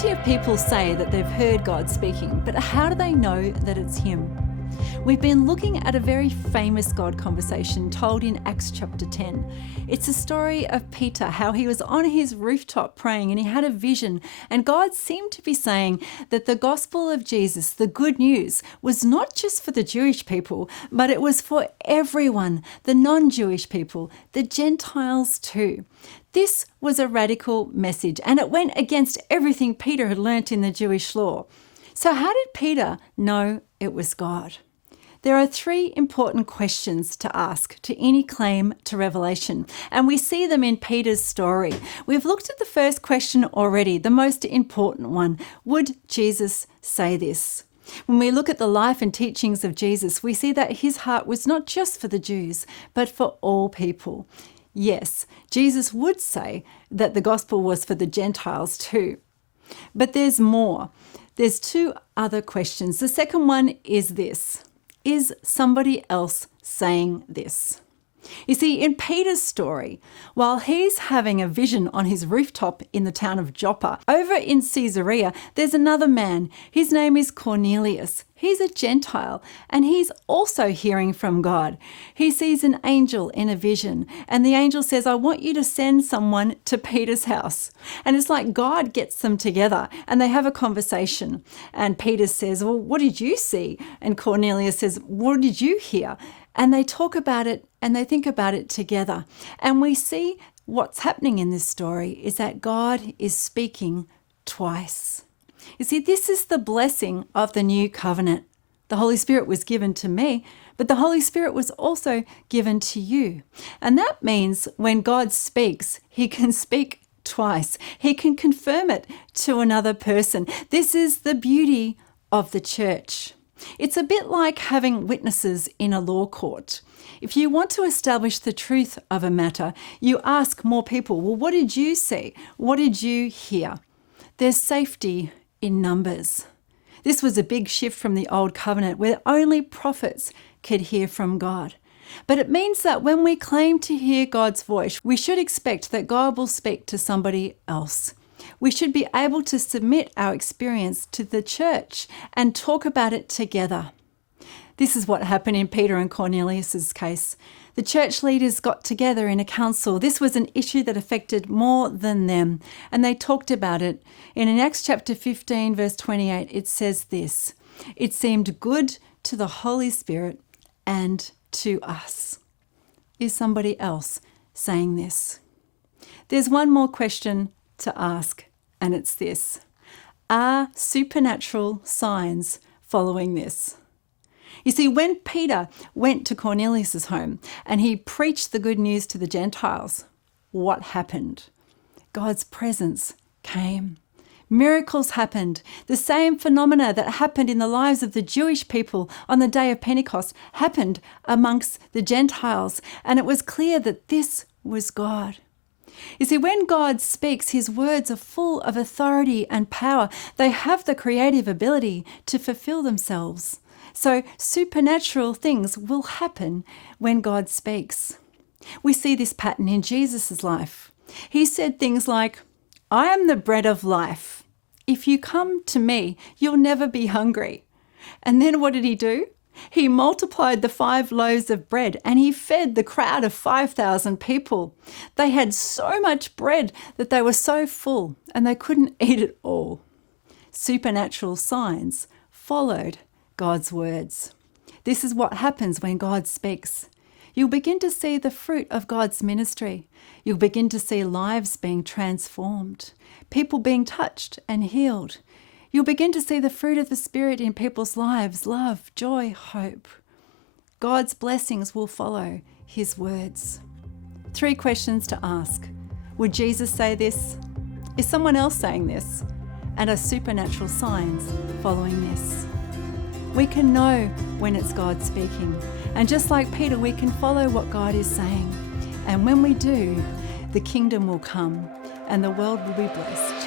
Plenty of people say that they've heard God speaking, but how do they know that it's Him? We've been looking at a very famous God conversation told in Acts chapter 10. It's a story of Peter, how he was on his rooftop praying and he had a vision, and God seemed to be saying that the gospel of Jesus, the good news, was not just for the Jewish people, but it was for everyone, the non-Jewish people, the Gentiles too. This was a radical message, and it went against everything Peter had learnt in the Jewish law. So how did Peter know it was God? There are three important questions to ask to any claim to revelation, and we see them in Peter's story. We've looked at the first question already, the most important one. Would Jesus say this? When we look at the life and teachings of Jesus, we see that his heart was not just for the Jews, but for all people. Yes, Jesus would say that the gospel was for the Gentiles too. But there's more. There's two other questions. The second one is this. Is somebody else saying this? You see, in Peter's story, while he's having a vision on his rooftop in the town of Joppa, over in Caesarea, there's another man. His name is Cornelius. He's a Gentile, and he's also hearing from God. He sees an angel in a vision, and the angel says, I want you to send someone to Peter's house. And it's like God gets them together, and they have a conversation. And Peter says, well, what did you see? And Cornelius says, what did you hear? And they talk about it and they think about it together. And we see what's happening in this story is that God is speaking twice. You see, this is the blessing of the new covenant. The Holy Spirit was given to me, but the Holy Spirit was also given to you. And that means when God speaks, he can speak twice. He can confirm it to another person. This is the beauty of the church. It's a bit like having witnesses in a law court. If you want to establish the truth of a matter, you ask more people, well, what did you see? What did you hear? There's safety in numbers. This was a big shift from the old covenant where only prophets could hear from God. But it means that when we claim to hear God's voice, we should expect that God will speak to somebody else. We should be able to submit our experience to the church and talk about it together. This is what happened in Peter and Cornelius's case. The church leaders got together in a council. This was an issue that affected more than them, and they talked about it. And in Acts chapter 15, verse 28, it says this, it seemed good to the Holy Spirit and to us. Is somebody else saying this? There's one more question to ask, and it's this. Are supernatural signs following this? You see, when Peter went to Cornelius' home and he preached the good news to the Gentiles, what happened? God's presence came. Miracles happened. The same phenomena that happened in the lives of the Jewish people on the day of Pentecost happened amongst the Gentiles, and it was clear that this was God. You see, when God speaks, his words are full of authority and power. They have the creative ability to fulfill themselves. So supernatural things will happen when God speaks. We see this pattern in Jesus' life. He said things like, I am the bread of life. If you come to me, you'll never be hungry. And then what did he do? He multiplied the 5 loaves of bread and he fed the crowd of 5,000 people. They had so much bread that they were so full and they couldn't eat it all. Supernatural signs followed God's words. This is what happens when God speaks. You'll begin to see the fruit of God's ministry. You'll begin to see lives being transformed, people being touched and healed. You'll begin to see the fruit of the Spirit in people's lives, love, joy, hope. God's blessings will follow his words. 3 questions to ask. Would Jesus say this? Is someone else saying this? And are supernatural signs following this? We can know when it's God speaking. And just like Peter, we can follow what God is saying. And when we do, the kingdom will come and the world will be blessed.